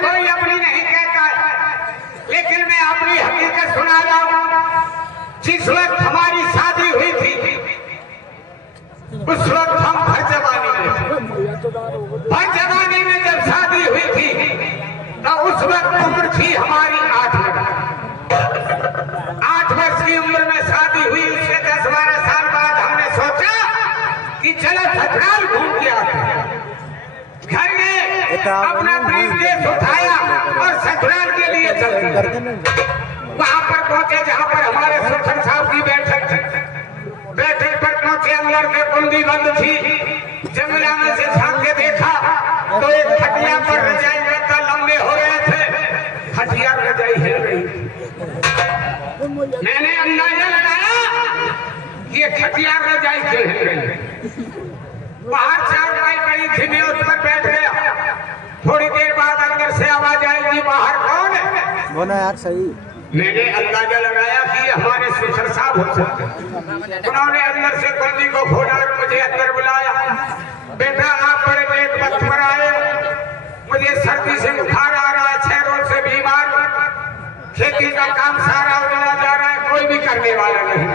कोई अपनी नहीं कहता लेकिन मैं अपनी हकीकत सुना रहा हूं। जिस वक्त हमारी शादी हुई थी उस वक्त हम भर जवानी में थे। भर जवानी में जब शादी हुई थी तो उस वक्त उम्र थी हमारी 8 वर्ष। 8 वर्ष की उम्र में शादी हुई। उसके 10-12 साल बाद हमने सोचा कि चलो ससुराल घूम के आते हैं। घर में अपना ब्रीफकेस उठाया और ससुराल के लिए चले। वहां पर पहुंचे जहां पर हमारे सुल्तान साहब की बैठक थी। बैठक पर पहुंचे, अंदर में कुंडी बंद थी। जंगला में से झांक के देखा तो एक खटिया पर रजाई गद्दा लंबे हो रहे थे। खटिया रजाई हिल रही थी। मैंने अंदाजा लगाया कि ये खटिया रजाई क्यों हिल रही है। बाहर चारपाई पड़ी थी, मैं उस पर बैठ गया। थोड़ी देर बाद अंदर से आवाज आई कि बाहर कौन है। बोला यार सही। मैंने अंदाजा लगाया कि हमारे सुसर साहब हो सकते। उन्होंने अंदर से कुंडी को खोला और मुझे अंदर बुलाया। बेटा आप बड़े लेट वक्त पर आए, मुझे सर्दी से बुखार आ रहा है, 6 रोज से बीमार, खेती का काम सारा उड़ना जा रहा है, कोई भी करने वाला नहीं।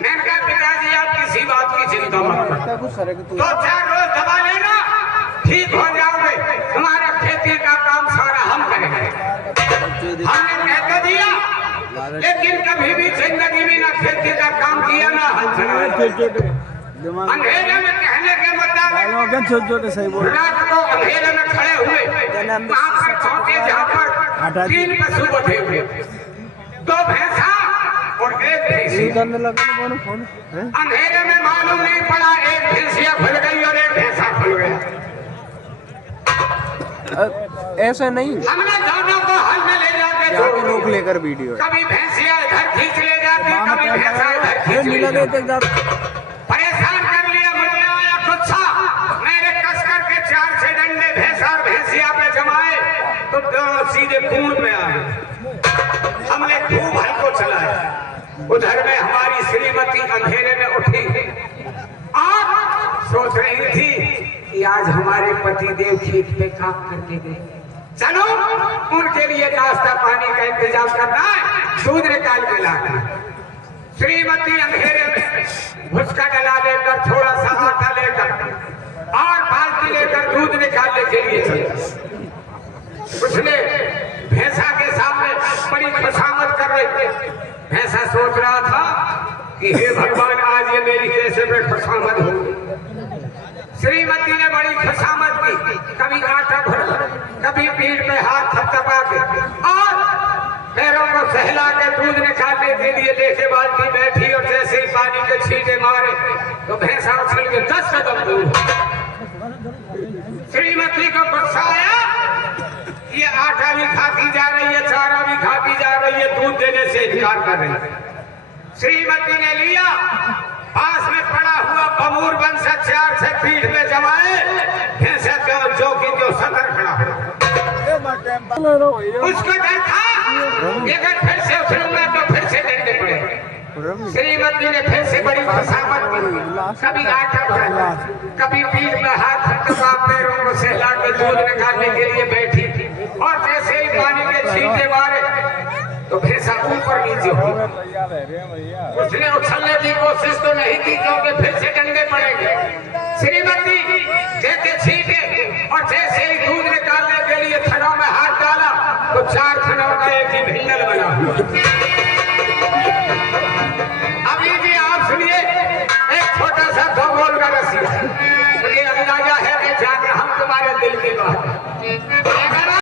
मैंने कहा पिताजी आप किसी बात की चिंता मत करो, 2-4 रोज दवा लेना ठीक हो जाओगे। हमारा खेती का काम सारा हम करेंगे। हमने कह तो दिया लेकिन कभी भी जिंदगी में ना खेती का काम किया ना हल चलाया। अंधेरे में कहने के मुताबिक रात को अंधेरे में खड़े हुए वहां पर पहुंचे जहां पर 3 पशु बंधे हुए, 2 भैंसा और 1 भैंसी। अंधेरे में मालूम नहीं पड़ा, 1 भैंसिया खुल गई और 1 भैंसा खुल गया। ऐसा नहीं, हमने दोनों को हल में ले जाके रोक लेकर वीडियो कभी भैंसिया इधर खींच ले जाती, कभी भैंसा इधर खींच ले जाती। परेशान कर लिया। मुझे आया गुस्सा। मैंने कस करके 4 से डंडे भैंसा और भैंसिया पे जमाए तो दोनों सीधे खून में आ गए। हमने खूब हल को चलाया। उधर में हमारी श्रीमती अंधेरे में उठी और सोच रही थी कि आज हमारे पति देव खेत पे काम करके गए, चलो उनके लिए नाश्ता पानी का इंतजाम करना है, दूध निकाल के लाना। श्रीमती अंधेरे में भुसका डला लेकर, थोड़ा सा आटा लेकर और बाल्टी लेकर दूध निकालने के लिए चले। उसने भैंसा के सामने बड़ी खुशामद कर रही थी। भैंसा सोच रहा था कि हे भगवान आज ये मेरी कैसे में खुशामद होगी। श्रीमती ने बड़ी खुशामद की, कभी आटा भर, कभी पीठ पे हाथ थपथपा के और पैरों को सहला के दूध निकालने के लिए लेके बाल्टी बैठी और जैसे ही पानी के छींटे मारे तो भैंसा उछल के 10 कदम दूर। श्रीमती को गुस्सा आया, ये आटा भी खाती जा रही है, चारा भी खाती जा रही है, दूध देने से इनकार कर रही है। श्रीमती ने लिया पास में पड़ा हुआ बमूर बंसा 4 से पीठ में जमाए, भैंसा जो कि सतर खड़ा हुआ। उसको डर था अगर फिर से उछलूंगा तो फिर से डंडे पड़ेंगे। श्रीमती ने फिर से बड़ी खुशामद की, कभी आटा भरा, कभी पीठ में हाथ थपथपा, पैरों को सहला के दूध निकालने के लिए बैठी और जैसे ही पानी के छींटे मारे तो भैंसा ऊपर नीचे हो। उसने उछलने की कोशिश तो नहीं की क्योंकि फिर से डंडे पड़ेंगे। श्रीमती जैसे छींटे और जैसे ही दूध निकालने के लिए थनों में हाथ डाला तो 4 थनों का एक ही भिंडल बना हुआ।